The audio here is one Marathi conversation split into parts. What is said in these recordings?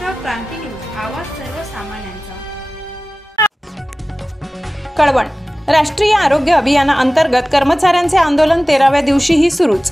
महाराष्ट्र क्रांती न्यूज, आवाज सर्वसामान्यांचा। कळवण राष्ट्रीय आरोग्य अभियानाअंतर्गत कर्मचाऱ्यांचे आंदोलन 13व्या दिवशीही सुरूच।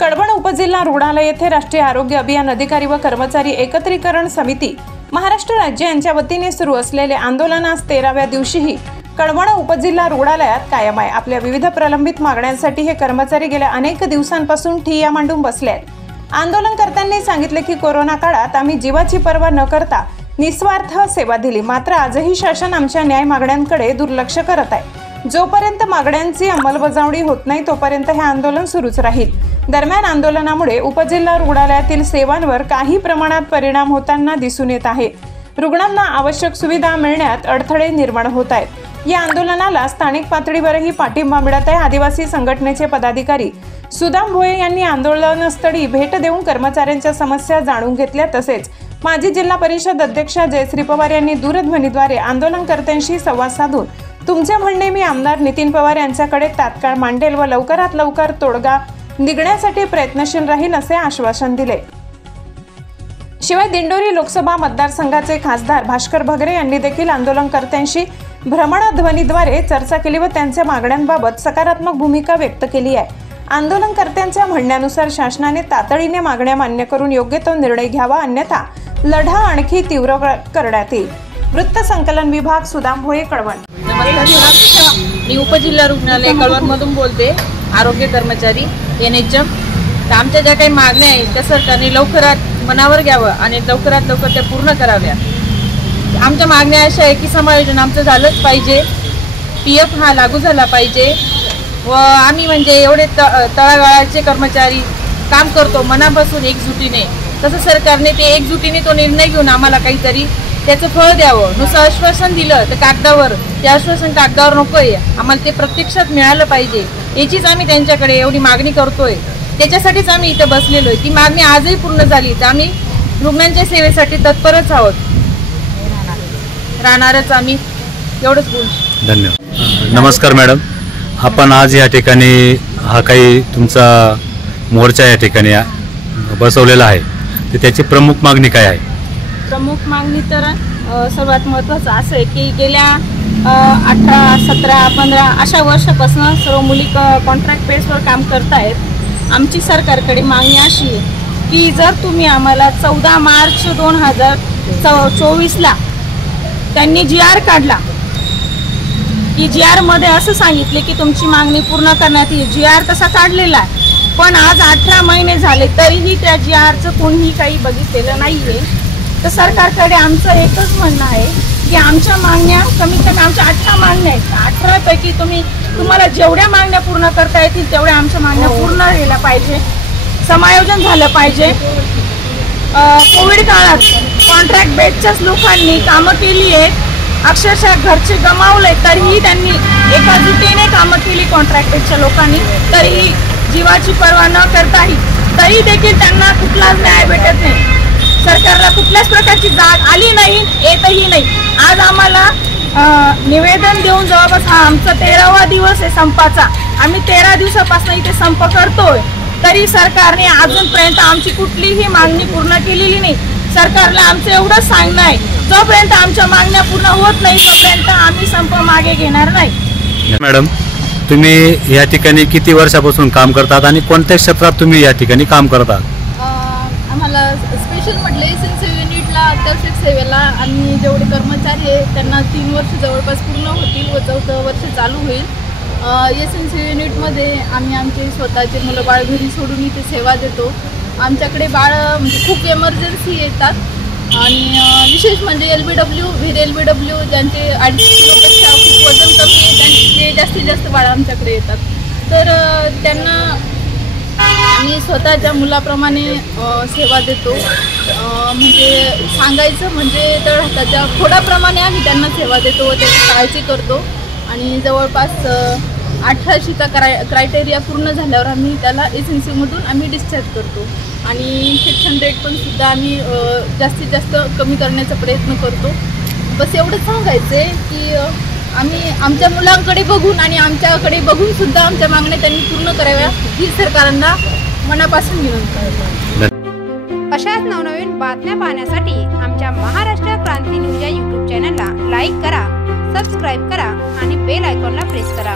कळवण उपजिल्हा रुग्णालय येथे राष्ट्रीय आरोग्य अभियान अधिकारी व कर्मचारी एकत्रीकरण समिती महाराष्ट्र राज्य यांच्या वतीने सुरू असलेले आंदोलन आज 13व्या दिवशीही कळवण उपजिल्हा रुग्णालयात कायम आहे। आपल्या विविध प्रलंबित मागण्यांसाठी हे कर्मचारी गेल्या अनेक दिवसांपासून ठिय्या मांडून बसले आहेत। आंदोलनकर्त्यांनी सांगितले की कोरोना काळात आम्ही जीवाची पर्वा न करता निस्वार्थ सेवा दिली, मात्र आजही शासन आमच्या न्याय मागण्यांकडे दुर्लक्ष करत आहे। जोपर्यंत मागण्यांची अंमलबजावणी होत नाही तोपर्यंत हे आंदोलन सुरूच राहील। दरम्यान आंदोलनामुळे उपजिल्हा रुग्णालयातील सेवांवर काही प्रमाणात परिणाम होताना दिसून येत आहे। रुग्णांना आवश्यक सुविधा मिळण्यात अडथळे निर्माण होत आहेत। या आंदोलनाला स्थानिक पातळीवरही पाठिंबा मिळत आहे। आदिवासी संघटनेचे पदाधिकारी सुदाम भोये यांनी आंदोलनस्थळी भेट देऊन कर्मचाऱ्यांच्या समस्या जाणून घेतल्या। तसेच माजी जिल्हा परिषद अध्यक्षा जयश्री पवार यांनी दूरध्वनीद्वारे आंदोलनकर्त्यांशी संवाद साधून तुमचे म्हणणे मी आमदार नितीन पवार यांच्याकडे तात्काळ मांडेल व लवकरात लवकर तोडगा निघण्यासाठी प्रयत्नशील राहील असे आश्वासन दिले। शिवाय दिंडोरी लोकसभा मतदारसंघाचे खासदार भास्कर भगरे यांनी देखील आंदोलनकर्त्यांशी भ्रमणध्वनीद्वारे चर्चा केली व त्यांच्या मागण्यांबाबत सकारात्मक भूमिका व्यक्त केली आहे। आंदोलनकर्त्यांच्या म्हणण्यानुसार शासनाने तातडीने मागण्या मान्य करून योग्य तो निर्णय घ्यावा, अन्यथा लढा आणखी तीव्र करण्यात येईल। वृत्त संकलन विभाग सुदाम भोये, कळवण। नमस्कार, मी उपजिल्हा रुग्णालय कळवण मधून बोलते, आरोग्य कर्मचारी NHM। तर आमच्या ज्या काही मागण्या आहेत त्या सरकारने लवकरात मनावर घ्यावं आणि लवकरात लवकर त्या पूर्ण कराव्या। आमच्या मागण्या अशा आहे की समायोजन आमचं झालंच पाहिजे, PF हा लागू झाला पाहिजे व आम्ही म्हणजे एवढे तळागाळाचे कर्मचारी काम करतो मनापासून एकजुटीने, तसं सरकारने ते एकजुटीने तो निर्णय घेऊन आम्हाला काहीतरी त्याचं फळ द्यावं। नुसतं आश्वासन दिलं तर कागदावर, ते आश्वासन कागदावर नको आहे, आम्हाला ते प्रत्यक्षात मिळालं पाहिजे याचीच आम्ही त्यांच्याकडे एवढी मागणी करतोय। त्याच्यासाठीच आम्ही इथं बसलेलो आहे। ती मागणी आजही पूर्ण झाली तर आम्ही रुग्णांच्या सेवेसाठी तत्परच आहोत, राहणारच आम्ही, एवढंच बोल। धन्यवाद। नमस्कार मॅडम, आपण आज या ठिकाणी हा काही तुमचा मोर्चा या ठिकाणी बसवलेला आहे, तर त्याची प्रमुख मागणी काय आहे? प्रमुख मागणी तर सर्वात महत्त्वाचं असं आहे की गेल्या 18, 17, 15 अशा वर्षापासून सर्व मुली कॉन्ट्रॅक्ट बेसवर काम करतायत। आमची सरकारकडे मागणी अशी आहे की जर तुम्ही आम्हाला 14 मार्च 2024ला त्यांनी GR काढला की GR मध्ये असं सांगितले की तुमची मागणी पूर्ण करण्यात येईल। GR तसा काढलेला आहे, पण आज 18 महिने झाले तरीही त्या GRचं कोणीही काही बघितलेलं नाहीये। तर सरकारकडे आमचं एकच म्हणणं आहे की आमच्या मागण्या कमीत कमी आमच्या 18 मागण्या आहेत, 18 पैकी तुम्हाला जेवढ्या मागण्या पूर्ण करता येतील तेवढ्या आमच्या मागण्या पूर्ण व्हायला पाहिजे, समायोजन झालं पाहिजे। कोविड काळात कॉन्ट्रॅक्ट बेसच्याच लोकांनी कामं केली आहेत, अक्षरशः घरचे गमावले तरीही त्यांनी एकजुटीने कामं केली कॉन्ट्रॅक्ट बेसच्या लोकांनी, तरीही जीवाची पर्वा न करताही तरी देखील त्यांना कुठलाच न्याय भेटत नाही। सरकारला कुठल्याच प्रकारची जाग आली नाही, येतही नाही। आज आम्हाला निवेदन देऊन जवळपास हा आमचा 13वा दिवस आहे संपाचा। आम्ही 13 दिवसापासून इथे संप करतोय, तरी सरकारने अजूनपर्यंत आमची कुठलीही मागणी पूर्ण केलेली नाही। सरकारला आमचं एवढंच सांगणं आहे, जोपर्यंत आमच्या मागण्या पूर्ण होत नाही तोपर्यंत आम्ही संप मागे घेणार नाही। मॅडम, तुम्ही या ठिकाणी किती वर्षापासून काम करतात आणि कोणत्या क्षेत्रात तुम्ही या ठिकाणी काम करतात? आम्हाला स्पेशल म्हटलं एसएनसी युनिटला अत्यावश्यक सेवेला आम्ही जेवढे कर्मचारी आहेत त्यांना 3 वर्ष जवळपास पूर्ण होतील व 4थं वर्ष चालू होईल। एसएनसी युनिटमध्ये आम्ही आमचे स्वतःचे मुलं बाळ घरी सोडून इथे सेवा देतो। आमच्याकडे बाळ म्हणजे खूप एमर्जन्सी येतात आणि विशेष म्हणजे LBW, व्हीर LBW ज्यांचे 250 किलोपेक्षा खूप वजन कमी आहे त्यांचे जास्तीत जास्त बाळ आमच्याकडे येतात। तर त्यांना आम्ही स्वतःच्या मुलाप्रमाणे सेवा देतो, म्हणजे सांगायचं म्हणजे तर हाताच्या खोडाप्रमाणे आम्ही त्यांना सेवा देतो व त्याची काळजी करतो। आणि जवळपास 18शीचा क्रायटेरिया पूर्ण झाल्यावर आम्ही त्याला एसएनसीमधून आम्ही डिस्चार्ज करतो आणि इन्फेक्शन रेट पण सुद्धा आम्ही जास्तीत जास्त कमी करण्याचा प्रयत्न करतो। बस एवढंच सांगायचं आहे की आम्ही आमच्या मुलांकडे बघून आणि आमच्याकडे बघून सुद्धा आमच्या मागण्या त्यांनी पूर्ण कराव्या ही सरकारला मनापासून विनंती आहे। अशाच नवनवीन बातम्या पाहण्यासाठी आमच्या महाराष्ट्र क्रांती न्यूज या यूट्यूब चॅनलला लाईक करा, सबस्क्राईब करा आणि बेल आयकॉनला प्रेस करा.